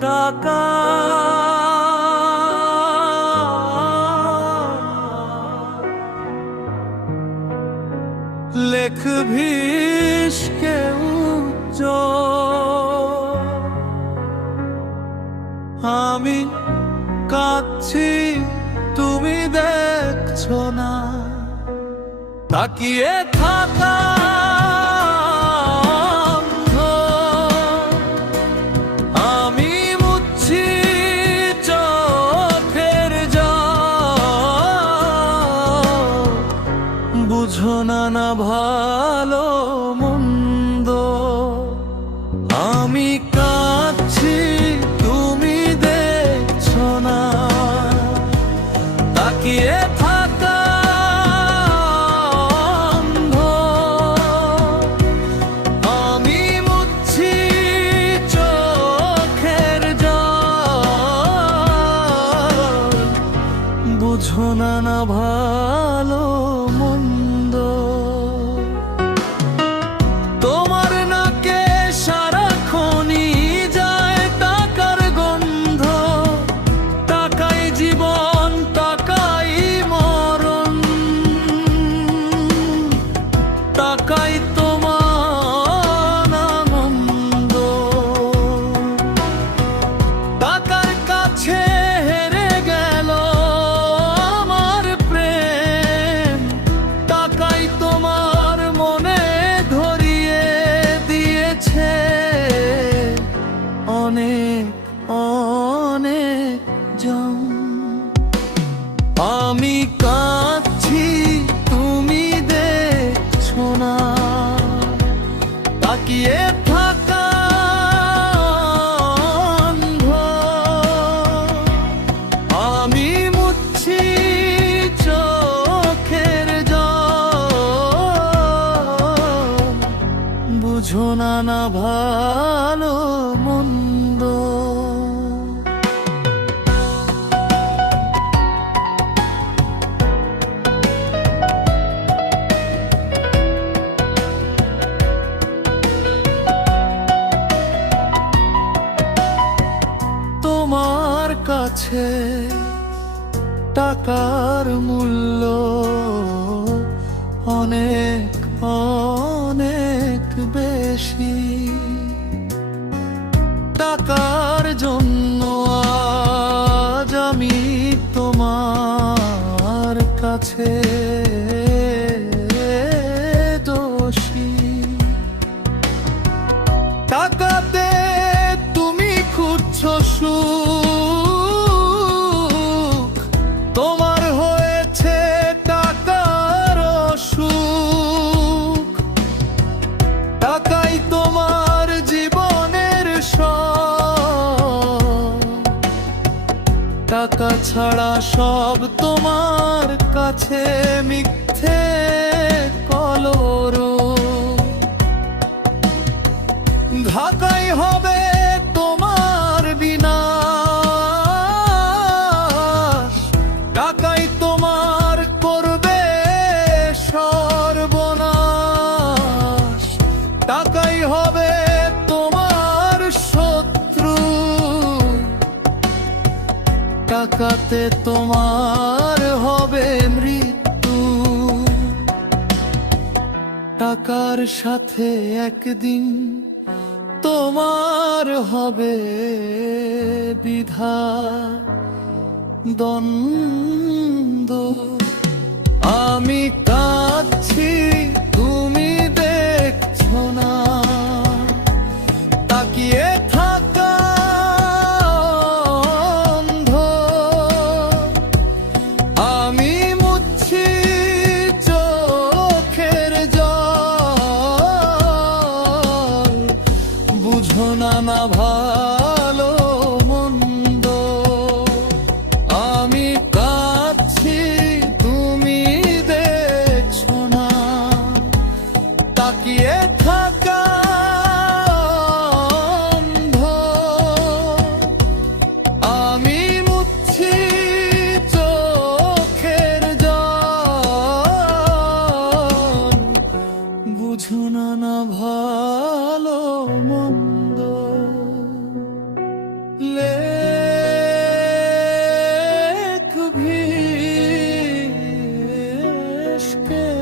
টাকা লেখভিস কেউ আমি কাঁদছি তুমি দেখছো না তাকিয়ে থাকা আমি মুছছি চোখের জল বুঝো না না ভালো মন্দ আমি কাঁদছি তুমি দেখছো না তাকিয়ে থাকা আমি মুছছি চোখের জল বুঝো না না ভালো মন্দ তোমার নাকে সারাক্ষণই যায় টাকার গন্ধ টাকাই জীবন টাকাই মরণ টাকাই তোমার আনন্দ টাকার কাছে হেরে গেল আমার প্রেম টাকাই তোমার মনে ধরিয়ে দিয়েছে অনেক অনেক জন আমি কাঁদছি তুমি দেখছো না তাকিয়ে থাকা অন্ধ। আমি মুছছি চোখের জল বুঝো না না ভালো মন্দ তোমার কাছে টাকার মূল্য অনেক অনেক বেশি টাকার জন্য আজ আমি তোমার কাছে দোষী টাকাতে তুমি খুঁজছো সুখ তোমার হয়েছে টাকার অসুখ টাকাই তোমার জীবনের সব টাকা ছাড়া সব তোমার কাছে মিথ্যে কলরব ঢাকাই হবে তোমার বিনাশ টাকাই তোমার করবে সর্বনাশ টাকাই হবে তোমার শত্রু টাকাতে তোমার হবে মৃত্যু টাকার সাথে একদিন তোমার হবে বিধা দ্বন্দ্ব আমি কাঁদছি তুমি দেখছো না তাকিয়ে থাকা অন্ধ আমি মুছছি চোখের জল বুঝো না না ভালো মন্দ আমি কাঁদছি তুমি দেখছো না তাকিয়ে থাকা অন্ধ আমি মুছছি চোখের জল বুঝো না না ভালো মন্দ দেশকে